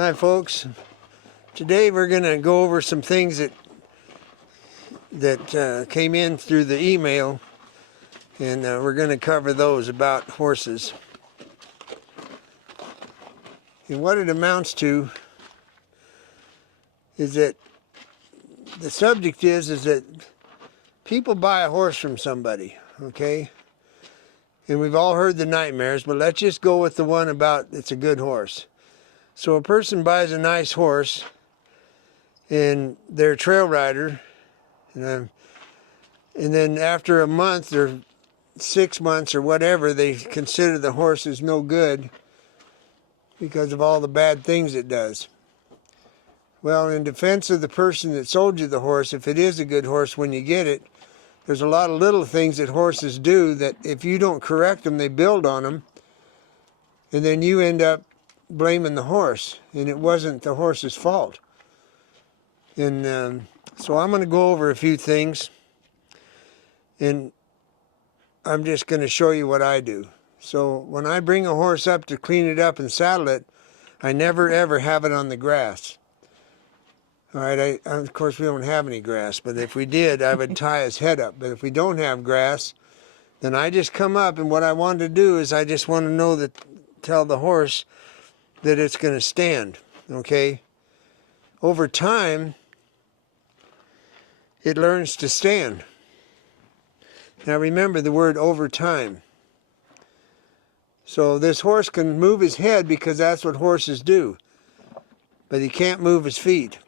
Hi folks, today we're going to go over some things that came in through the email, and we're going to cover those about horses. And what it amounts to is that the subject is that people buy a horse from somebody, okay? And we've all heard the nightmares, but let's just go with the one about it's a good horse. So a person buys a nice horse, and they're a trail rider, and then after a month or 6 months or whatever, they consider the horse is no good because of all the bad things it does. Well, in defense of the person that sold you the horse, if it is a good horse when you get it, there's a lot of little things that horses do that if you don't correct them, they build on them, and then you end up blaming the horse, and it wasn't the horse's fault. And so I'm going to go over a few things, and I'm just going to show you what I do. So when I bring a horse up to clean it up and saddle it, I never ever have it on the grass. All right, of course we don't have any grass, but if we did, I would tie his head up. But if we don't have grass, then I just come up, and what I want to do is I just want to know that, tell the horse that it's going to stand, okay? Over time, it learns to stand. Now remember the word over time. So this horse can move his head because that's what horses do, but he can't move his feet.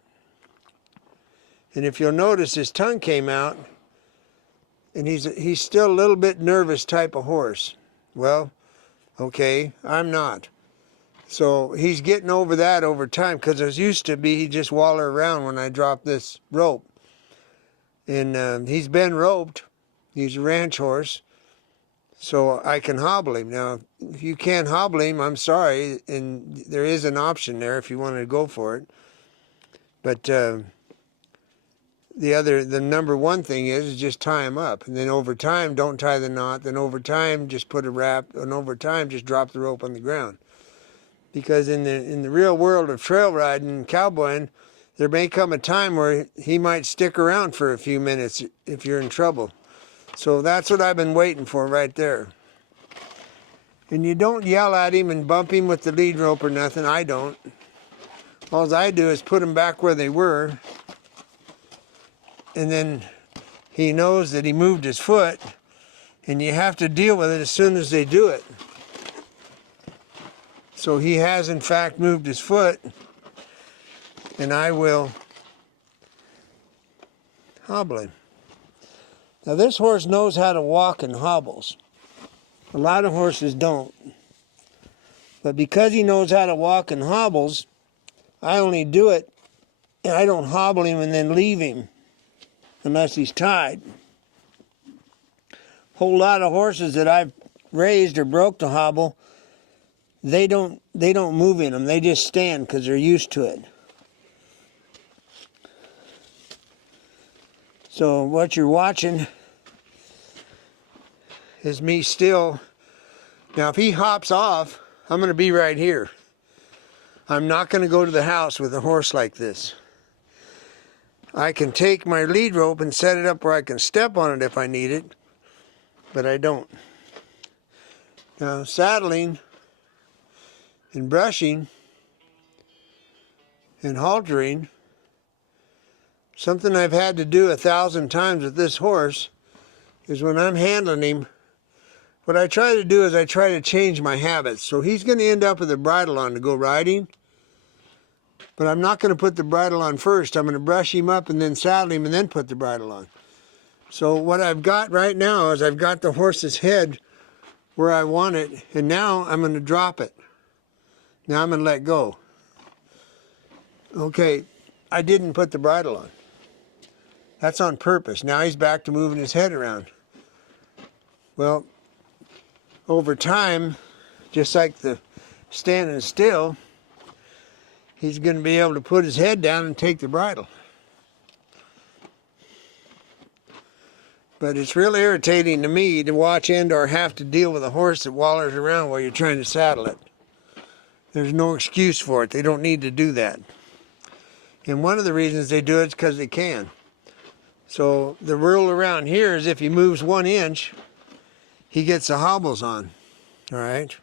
And if you'll notice, his tongue came out, and he's still a little bit nervous type of horse. Well, okay, I'm not. So he's getting over that over time, because as used to be, he'd just waller around when I drop this rope. And he's been roped. He's a ranch horse, so I can hobble him. Now, if you can't hobble him, I'm sorry, and there is an option there if you want to go for it. But the number one thing is just tie him up. And then over time, don't tie the knot. Then over time, just put a wrap. And over time, just drop the rope on the ground. Because in the real world of trail riding and cowboying, there may come a time where he might stick around for a few minutes if you're in trouble. So that's what I've been waiting for right there. And you don't yell at him and bump him with the lead rope or nothing. I don't. All I do is put them back where they were. And then he knows that he moved his foot. And you have to deal with it as soon as they do it. So he has, in fact, moved his foot, and I will hobble him. Now, this horse knows how to walk in hobbles. A lot of horses don't. But because he knows how to walk in hobbles, I only do it, and I don't hobble him and then leave him unless he's tied. A whole lot of horses that I've raised or broke the hobble, they don't move in them. They just stand because they're used to it. So what you're watching is me still. Now if he hops off, I'm going to be right here. I'm not going to go to the house with a horse like this. I can take my lead rope and set it up where I can step on it if I need it, but I don't. Now saddling and brushing and haltering, something I've had to do 1,000 times with this horse, is when I'm handling him, what I try to do is I try to change my habits. So he's going to end up with a bridle on to go riding, but I'm not going to put the bridle on first. I'm going to brush him up and then saddle him and then put the bridle on. So what I've got right now is I've got the horse's head where I want it, and now I'm going to drop it. Now I'm going to let go. Okay, I didn't put the bridle on. That's on purpose. Now he's back to moving his head around. Well, over time, just like the standing still, he's going to be able to put his head down and take the bridle. But it's really irritating to me to watch and or have to deal with a horse that wallers around while you're trying to saddle it. There's no excuse for it. They don't need to do that. And one of the reasons they do it is because they can. So the rule around here is if he moves 1 inch, he gets the hobbles on. All right.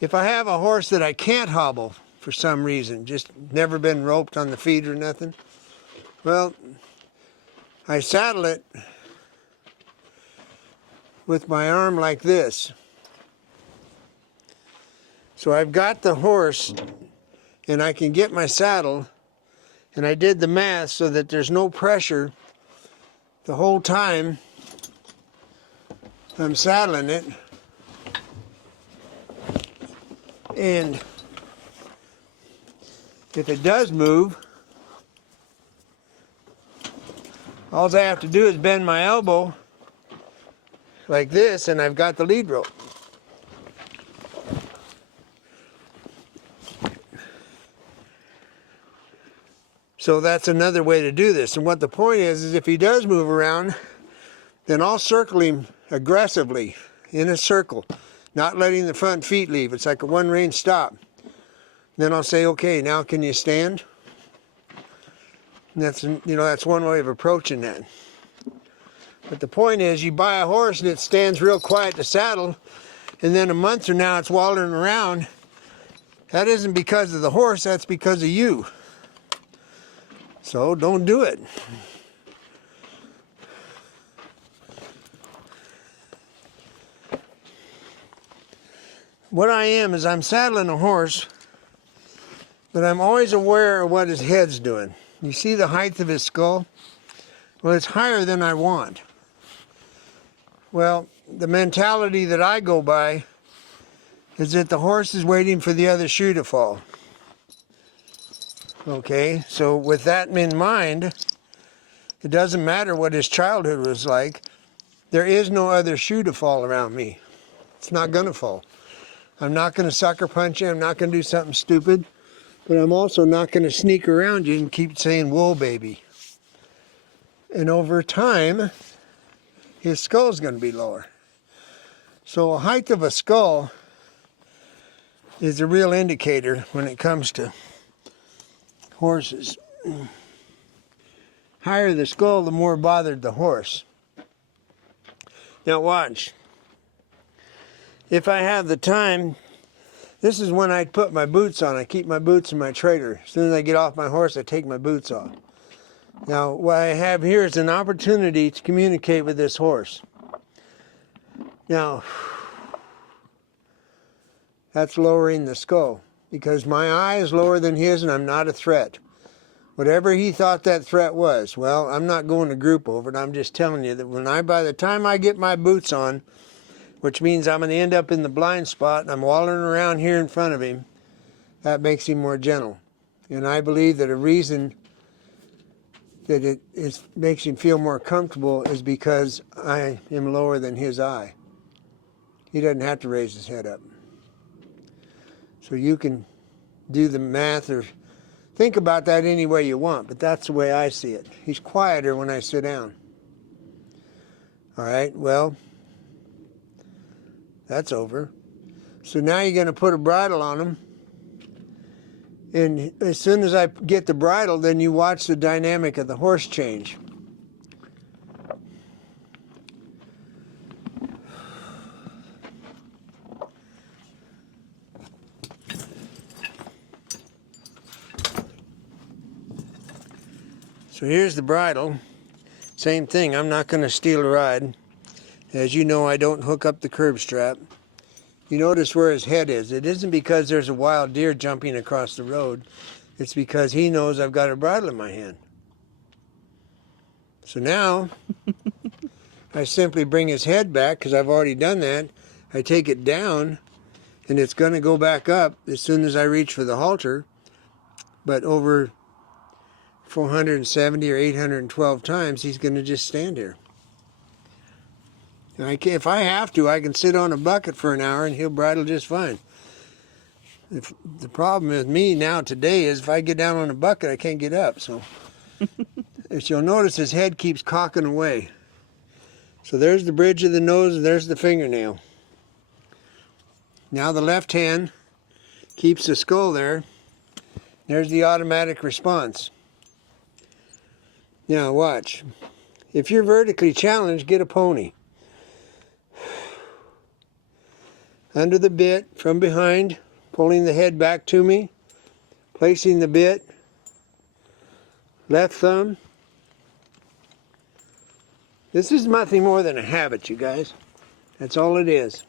If I have a horse that I can't hobble for some reason, just never been roped on the feet or nothing, well, I saddle it with my arm like this. So I've got the horse and I can get my saddle, and I did the math so that there's no pressure the whole time I'm saddling it. And if it does move, all I have to do is bend my elbow like this, and I've got the lead rope. So that's another way to do this. And what the point is if he does move around, then I'll circle him aggressively in a circle, not letting the front feet leave. It's like a one range stop. Then I'll say, okay, now can you stand? And that's one way of approaching that. But the point is, you buy a horse and it stands real quiet to saddle, and then a month from now it's wandering around. That isn't because of the horse, that's because of you. So don't do it. What I am is I'm saddling a horse, but I'm always aware of what his head's doing. You see the height of his skull? Well, it's higher than I want. Well, the mentality that I go by is that the horse is waiting for the other shoe to fall. Okay, so with that in mind, it doesn't matter what his childhood was like. There is no other shoe to fall around me. It's not going to fall. I'm not going to sucker punch you. I'm not going to do something stupid. But I'm also not going to sneak around you and keep saying, whoa, baby. And over time, his skull's going to be lower. So a height of a skull is a real indicator when it comes to horses. Higher the skull, the more bothered the horse. Now watch. If I have the time, this is when I put my boots on. I keep my boots in my trailer. As soon as I get off my horse, I take my boots off. Now, what I have here is an opportunity to communicate with this horse. Now, that's lowering the skull, because my eye is lower than his and I'm not a threat. Whatever he thought that threat was, well, I'm not going to group over it. I'm just telling you that by the time I get my boots on, which means I'm going to end up in the blind spot and I'm wandering around here in front of him, that makes him more gentle. And I believe that a reason that it makes him feel more comfortable is because I am lower than his eye. He doesn't have to raise his head up. So you can do the math or think about that any way you want, but that's the way I see it. He's quieter when I sit down. All right, well, that's over. So now you're going to put a bridle on him. And as soon as I get the bridle, then you watch the dynamic of the horse change. So here's the bridle. Same thing, I'm not going to steal a ride. As you know, I don't hook up the curb strap. You notice where his head is. It isn't because there's a wild deer jumping across the road. It's because he knows I've got a bridle in my hand. So now, I simply bring his head back, because I've already done that. I take it down, and it's going to go back up as soon as I reach for the halter. But over 470 or 812 times, he's going to just stand here. If I have to, I can sit on a bucket for an hour and he'll bridle just fine. The problem with me now today is if I get down on a bucket, I can't get up. So as you'll notice, his head keeps cocking away. So there's the bridge of the nose and there's the fingernail. Now the left hand Keeps the skull there. There's the automatic response. Now watch. If you're vertically challenged, get a pony. Under the bit, from behind, pulling the head back to me, placing the bit, left thumb. This is nothing more than a habit, you guys. That's all it is.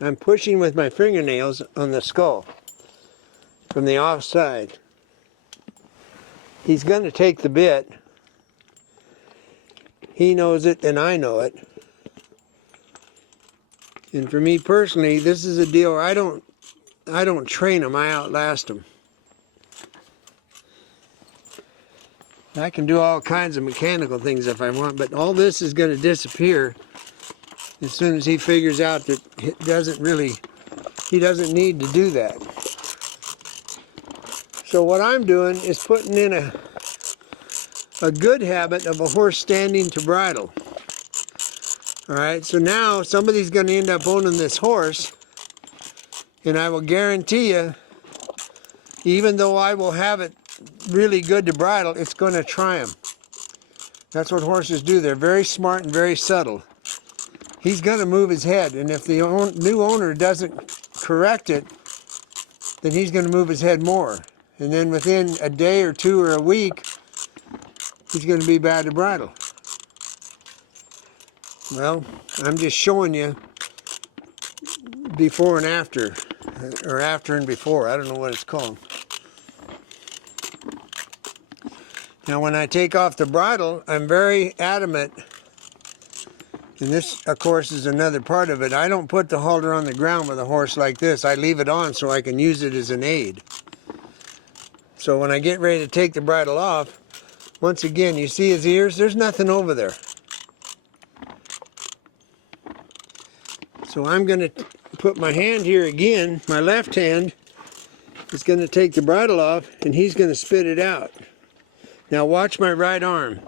I'm pushing with my fingernails on the skull from the offside. He's going to take the bit. He knows it and I know it. And for me personally, this is a deal where I don't train them, I outlast them. I can do all kinds of mechanical things if I want, but all this is going to disappear as soon as he figures out that he doesn't need to do that. So what I'm doing is putting in a good habit of a horse standing to bridle. All right, so now somebody's going to end up owning this horse, and I will guarantee you, even though I will have it really good to bridle, it's going to try him. That's what horses do. They're very smart and very subtle. He's going to move his head, and if the new owner doesn't correct it, then he's going to move his head more. And then within a day or two or a week, he's going to be bad to bridle. Well, I'm just showing you before and after, or after and before. I don't know what it's called. Now when I take off the bridle, I'm very adamant, and this of course is another part of it. I don't put the halter on the ground with a horse like this. I leave it on so I can use it as an aid. So when I get ready to take the bridle off, once again, you see his ears? There's nothing over there. So I'm going to put my hand here again. My left hand is going to take the bridle off, and he's going to spit it out. Now watch my right arm.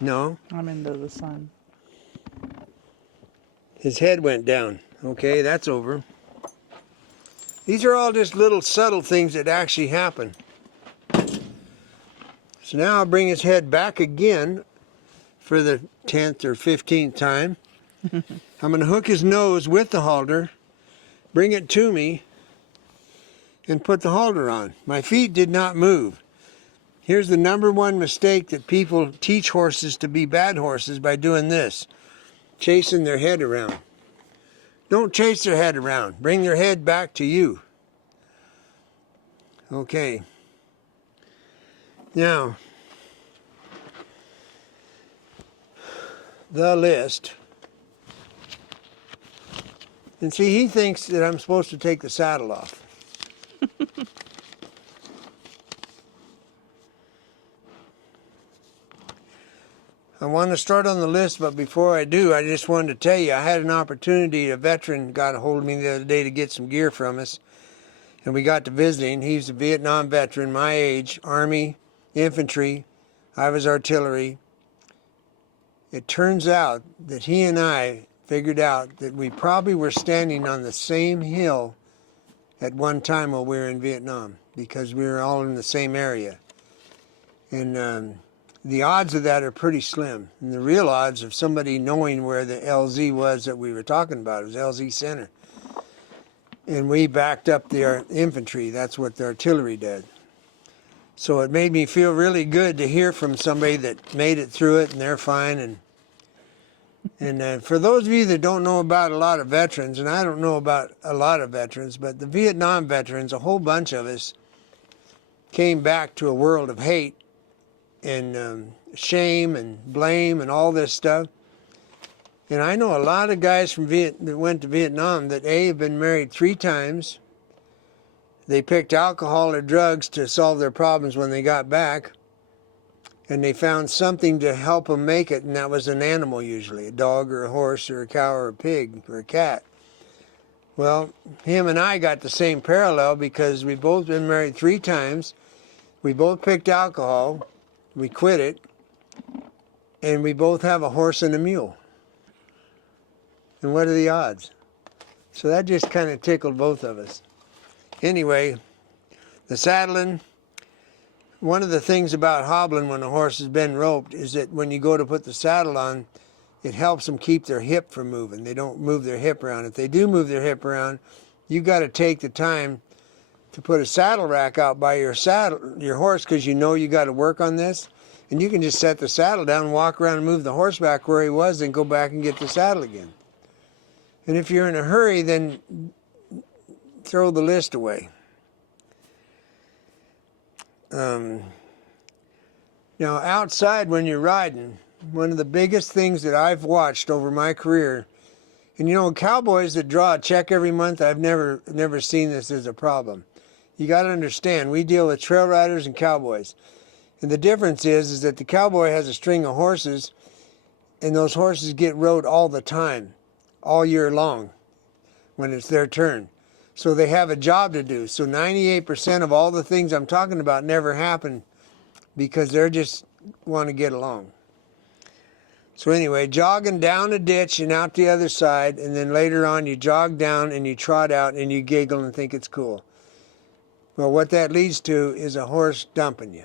No. I'm into the sun. His head went down. Okay, that's over. These are all just little subtle things that actually happen. So now I'll bring his head back again for the 10th or 15th time. I'm going to hook his nose with the halter, bring it to me, and put the halter on. My feet did not move. Here's the number one mistake that people teach horses to be bad horses by doing this, chasing their head around. Don't chase their head around. Bring their head back to you. Okay. Now, the list. And see, he thinks that I'm supposed to take the saddle off. I want to start on the list, but before I do, I just wanted to tell you, I had an opportunity. A veteran got a hold of me the other day to get some gear from us, and we got to visiting. He's a Vietnam veteran, my age, Army, infantry. I was artillery. It turns out that he and I figured out that we probably were standing on the same hill at one time while we were in Vietnam, because we were all in the same area. And the odds of that are pretty slim. And the real odds of somebody knowing where the LZ was that we were talking about, it was LZ Center. And we backed up the infantry. That's what the artillery did. So it made me feel really good to hear from somebody that made it through it and they're fine. And for those of you that don't know about a lot of veterans, and I don't know about a lot of veterans, but the Vietnam veterans, a whole bunch of us, came back to a world of hate and shame and blame and all this stuff. And I know a lot of guys from that went to Vietnam that have been married 3 times. They picked alcohol or drugs to solve their problems when they got back. And they found something to help them make it, and that was an animal usually, a dog or a horse or a cow or a pig or a cat. Well, him and I got the same parallel because we've both been married 3 times. We both picked alcohol. We quit it. And we both have a horse and a mule. And what are the odds? So that just kind of tickled both of us. Anyway, the saddling, one of the things about hobbling when a horse has been roped is that when you go to put the saddle on, it helps them keep their hip from moving. They don't move their hip around. If they do move their hip around, you got to take the time to put a saddle rack out by your horse, because you know you got to work on this, and you can just set the saddle down, walk around and move the horse back where he was, and go back and get the saddle again. And if you're in a hurry, then throw the list away. Now outside when you're riding, one of the biggest things that I've watched over my career, and you know, cowboys that draw a check every month, I've never seen this as a problem. You got to understand, we deal with trail riders and cowboys. And the difference is that the cowboy has a string of horses, and those horses get rode all the time, all year long, when it's their turn. So they have a job to do. So 98% of all the things I'm talking about never happen because they're just want to get along. So anyway, jogging down a ditch and out the other side, and then later on you jog down and you trot out and you giggle and think it's cool. Well, what that leads to is a horse dumping you.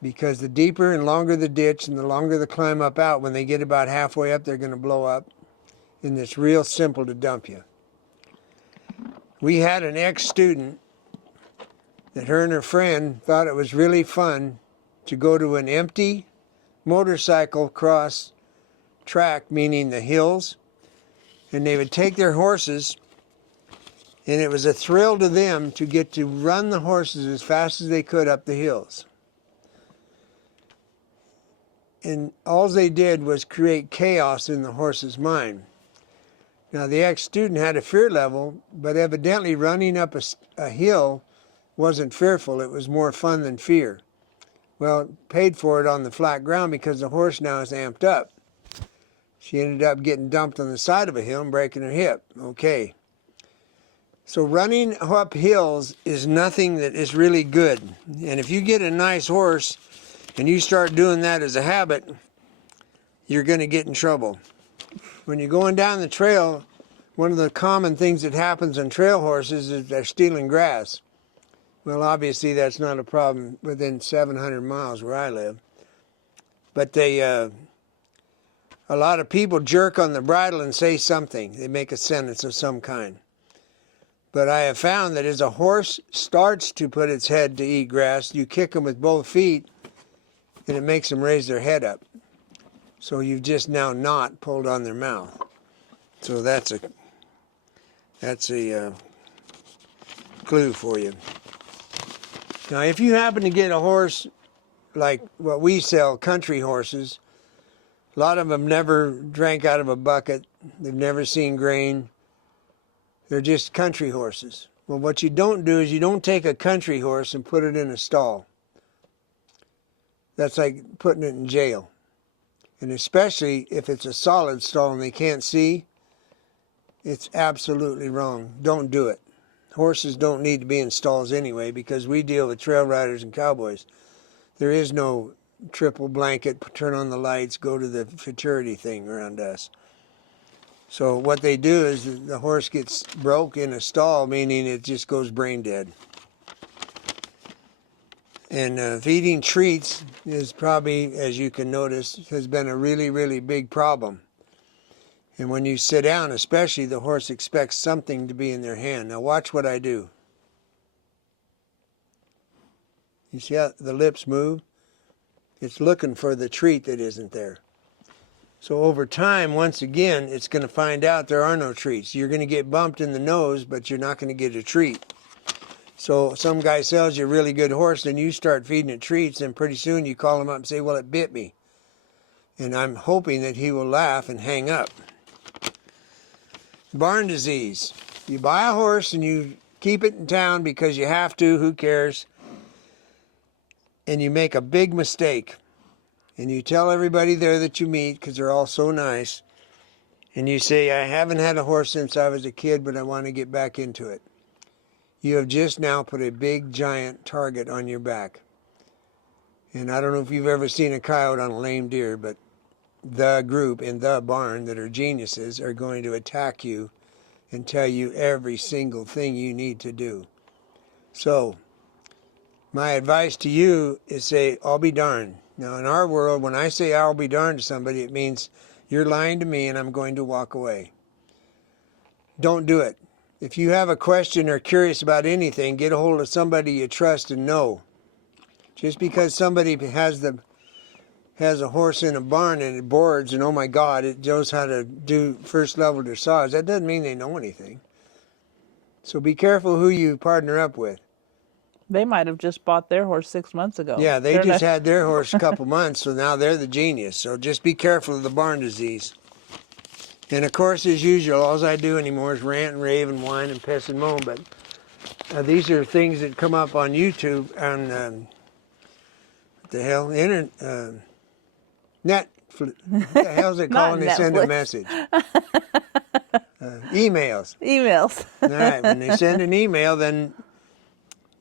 Because the deeper and longer the ditch and the longer the climb up out, when they get about halfway up, they're going to blow up. And it's real simple to dump you. We had an ex-student that her and her friend thought it was really fun to go to an empty motorcycle cross track, meaning the hills, and they would take their horses, and it was a thrill to them to get to run the horses as fast as they could up the hills. And all they did was create chaos in the horse's mind. Now, the ex-student had a fear level, but evidently running up a hill wasn't fearful. It was more fun than fear. Well, paid for it on the flat ground because the horse now is amped up. She ended up getting dumped on the side of a hill and breaking her hip. Okay. So running up hills is nothing that is really good. And if you get a nice horse and you start doing that as a habit, you're going to get in trouble. When you're going down the trail, one of the common things that happens on trail horses is they're stealing grass. Well, obviously that's not a problem within 700 miles where I live. But a lot of people jerk on the bridle and say something. They make a sentence of some kind. But I have found that as a horse starts to put its head to eat grass, you kick them with both feet, and it makes them raise their head up. So you've just now not pulled on their mouth. So that's a clue for you. Now, if you happen to get a horse like what we sell, country horses, a lot of them never drank out of a bucket. They've never seen grain. They're just country horses. Well, what you don't do is you don't take a country horse and put it in a stall. That's like putting it in jail. And especially if it's a solid stall and they can't see, it's absolutely wrong. Don't do it. Horses don't need to be in stalls anyway because we deal with trail riders and cowboys. There is no triple blanket, turn on the lights, go to the futurity thing around us. So what they do is the horse gets broke in a stall, meaning it just goes brain dead. And feeding treats is probably, as you can notice, has been a really, really big problem. And when you sit down, especially, the horse expects something to be in their hand. Now watch what I do. You see how the lips move? It's looking for the treat that isn't there. So over time, once again, it's going to find out there are no treats. You're going to get bumped in the nose, but you're not going to get a treat. So some guy sells you a really good horse, then you start feeding it treats, and pretty soon you call him up and say, well, it bit me. And I'm hoping that he will laugh and hang up. Barn disease. You buy a horse and you keep it in town because you have to, who cares? And you make a big mistake. And you tell everybody there that you meet, because they're all so nice, and you say, I haven't had a horse since I was a kid, but I want to get back into it. You have just now put a big, giant target on your back. And I don't know if you've ever seen a coyote on a lame deer, but the group in the barn that are geniuses are going to attack you and tell you every single thing you need to do. So my advice to you is say, I'll be darned. Now, in our world, when I say I'll be darned to somebody, it means you're lying to me and I'm going to walk away. Don't do it. If you have a question or curious about anything, get a hold of somebody you trust and know. Just because somebody has a horse in a barn and it boards and, oh my God, it knows how to do first level dressage, that doesn't mean they know anything. So be careful who you partner up with. They might have just bought their horse 6 months ago. Yeah, they just had their horse a couple months, so now they're the genius. So just be careful of the barn disease. And of course, as usual, all I do anymore is rant and rave and whine and piss and moan. But these are things that come up on YouTube on what the hell, net. What the hell is it called when they send a message? Emails. Emails. All right, when they send an email, then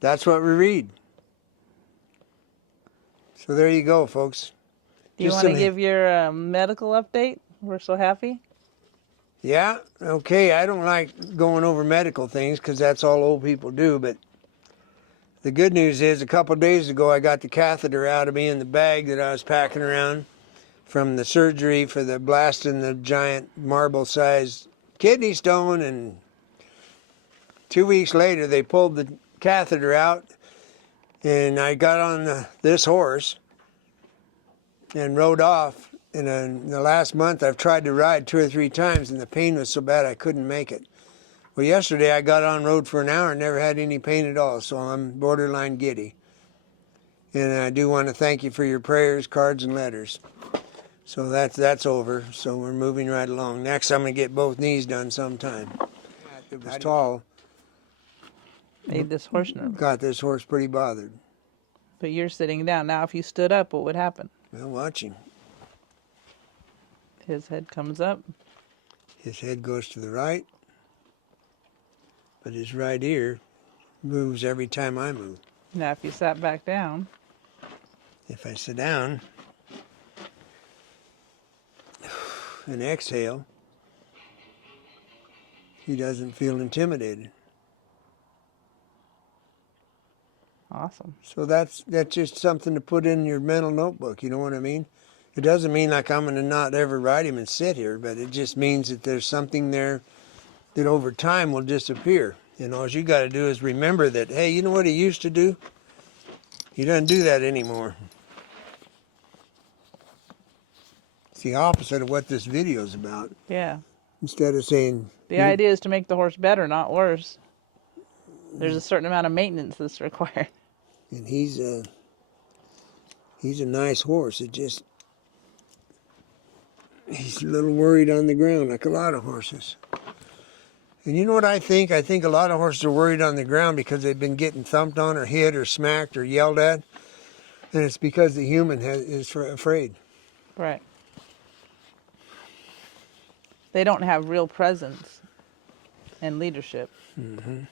that's what we read. So there you go, folks. Do you want to give your medical update? We're so happy. Yeah, okay. I don't like going over medical things because that's all old people do. But the good news is a couple of days ago I got the catheter out of me in the bag that I was packing around from the surgery for the blasting the giant marble-sized kidney stone. And 2 weeks later they pulled the catheter out and I got on this horse and rode off. And in the last month, I've tried to ride 2 or 3 times, and the pain was so bad I couldn't make it. Well, yesterday I got on road for an hour and never had any pain at all, so I'm borderline giddy. And I do want to thank you for your prayers, cards, and letters. So that's over. So we're moving right along. Next, I'm going to get both knees done sometime. It was tall. Made this horse nervous. Got this horse pretty bothered. But you're sitting down. Now, if you stood up, what would happen? Well, watch him. His head comes up. His head goes to the right, but his right ear moves every time I move. Now, if you sat back down. If I sit down and exhale, he doesn't feel intimidated. Awesome. So that's just something to put in your mental notebook, you know what I mean? It doesn't mean like I'm going to not ever ride him and sit here, but it just means that there's something there that over time will disappear. You know, all you got to do is remember that, hey, you know what he used to do? He doesn't do that anymore. It's the opposite of what this video is about. Yeah. Instead of saying... The idea is to make the horse better, not worse. There's a certain amount of maintenance that's required. And he's a nice horse. It just... He's a little worried on the ground, like a lot of horses. And you know what I think? I think a lot of horses are worried on the ground because they've been getting thumped on or hit or smacked or yelled at. And it's because the human is afraid. Right. They don't have real presence and leadership. Mm-hmm.